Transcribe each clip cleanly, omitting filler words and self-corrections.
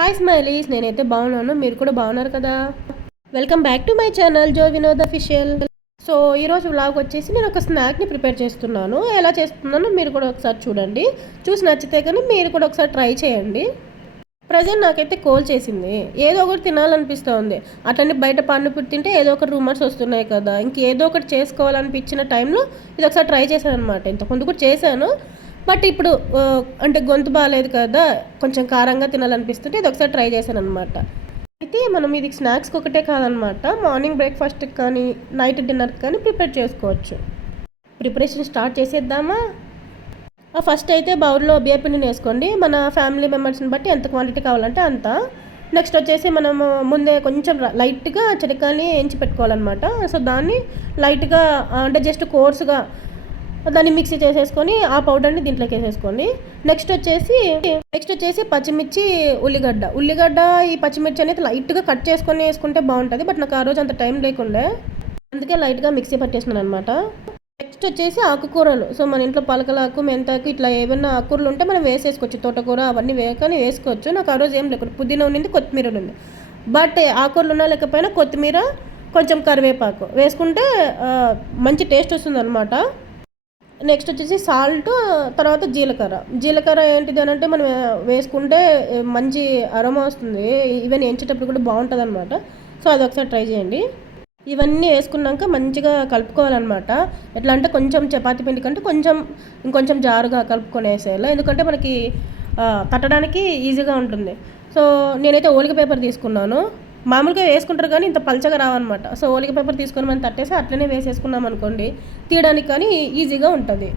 Hi smileys, నేనైతే బాగున్నాను. మీరు కూడా బాగున్నారు కదా. Welcome back to my channel Jo Vinod official. So ఈరోజు వ్లాగ్ వచ్చేసి నేను ఒక స్నాక్ని ప్రిపేర్ చేస్తున్నాను. ఎలా చేస్తున్నానో మీరు కూడా ఒకసారి చూడండి. చూసి నచ్చితే కానీ మీరు కూడా ఒకసారి ట్రై చేయండి. ప్రజెంట్ నాకైతే కోల్ చేసింది, ఏదో ఒకటి తినాలనిపిస్తుంది. అట్లనే బయట పానీపూరి తింటే ఏదో ఒకటి రూమర్స్ వస్తున్నాయి కదా, ఇంకేదో ఒకటి చేసుకోవాలనిపించిన టైంలో ఇది ఒకసారి ట్రై చేశాను అనమాట. ఇంతకుముందు కూడా చేశాను, బట్ ఇప్పుడు అంటే గొంతు బాగాలేదు కదా, కొంచెం కారంగా తినాలనిపిస్తుంటే ఇది ఒకసారి ట్రై చేశాను అనమాట. అయితే మనం ఇది స్నాక్స్కి ఒకటే కాదనమాట, మార్నింగ్ బ్రేక్ఫాస్ట్కి కానీ నైట్ డిన్నర్కి కానీ ప్రిపేర్ చేసుకోవచ్చు. ప్రిపరేషన్ స్టార్ట్ చేసేద్దామా. ఫస్ట్ అయితే బౌల్లో బియ్యపిండిని వేసుకోండి. మన ఫ్యామిలీ మెంబర్స్ని బట్టి ఎంత క్వాంటిటీ కావాలంటే అంత. నెక్స్ట్ వచ్చేసి మనము ముందే కొంచెం లైట్గా చెనక్కాయని ఎంచి పెట్టుకోవాలన్నమాట. సో దాన్ని లైట్గా అంటే జస్ట్ కోర్స్గా దాన్ని మిక్సీ చేసేసుకొని ఆ పౌడర్ని దీంట్లోకి వేసేసుకోండి. నెక్స్ట్ వచ్చేసి పచ్చిమిర్చి, ఉల్లిగడ్డ ఈ పచ్చిమిర్చి అనేది లైట్గా కట్ చేసుకొని వేసుకుంటే బాగుంటుంది. బట్ నాకు ఆ రోజు అంత టైం లేకుండే, అందుకే లైట్గా మిక్సీ పట్టేస్తున్నాను అనమాట. నెక్స్ట్ వచ్చేసి ఆకుకూరలు. సో మన ఇంట్లో పలకలాకు, మెంతాకు ఇట్లా ఏమైనా ఆకుకూరలు ఉంటే మనం వేసేసుకోవచ్చు. తోటకూర అవన్నీ వేయకని వేసుకోవచ్చు. నాకు ఆ రోజు ఏం లేకుండా పుదీనా ఉండింది, కొత్తిమీర ఉంది. బట్ ఆకుకూరలు ఉన్నా లేకపోయినా కొత్తిమీర, కొంచెం కరివేపాకు వేసుకుంటే మంచి టేస్ట్ వస్తుంది అనమాట. నెక్స్ట్ వచ్చేసి సాల్ట్, తర్వాత జీలకర్ర ఏంటిది అని అంటే మనం వేసుకుంటే మంచి అరోమా వస్తుంది. ఈవెన్ ఎంచేటప్పుడు కూడా బాగుంటుంది అనమాట. సో అది ఒకసారి ట్రై చేయండి. ఇవన్నీ వేసుకున్నాక మంచిగా కలుపుకోవాలన్నమాట. ఎట్లా అంటే కొంచెం చపాతీ పిండి కంటే ఇంకొంచెం జారుగా కలుపుకొని వేసేయాలి, ఎందుకంటే మనకి తట్టడానికి ఈజీగా ఉంటుంది. సో నేనైతే ఓలిక పేపర్ తీసుకున్నాను. మామూలుగా వేసుకుంటారు కానీ ఇంత పల్చగా రావన్నమాట. సో ఓలిక పేపర్ తీసుకొని మనం తట్టేసి అట్లనే వేసేసుకున్నాం అనుకోండి, తీయడానికి కానీ ఈజీగా ఉంటుంది.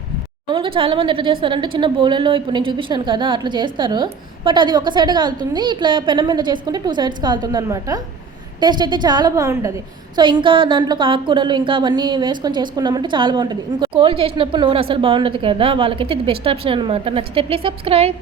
మామూలుగా చాలామంది ఎట్లా చేస్తారంటే చిన్న బౌలలో ఇప్పుడు నేను చూపించాను కదా అట్లా చేస్తారు. బట్ అది ఒక సైడ్ కాలుతుంది, ఇట్లా పెనం మీద చేసుకుంటే 2 sides కాలుతుంది అనమాట. టేస్ట్ అయితే చాలా బాగుంటుంది. సో ఇంకా దాంట్లో ఆకుకూరలు ఇంకా అవన్నీ వేసుకొని చేసుకున్నామంటే చాలా బాగుంటుంది. ఇంకో కోల్ చేసినప్పుడు నోరు అసలు బాగుండదు కదా, వాళ్ళకైతే ఇది బెస్ట్ ఆప్షన్ అనమాట. నచ్చితే ప్లీజ్ సబ్స్క్రైబ్.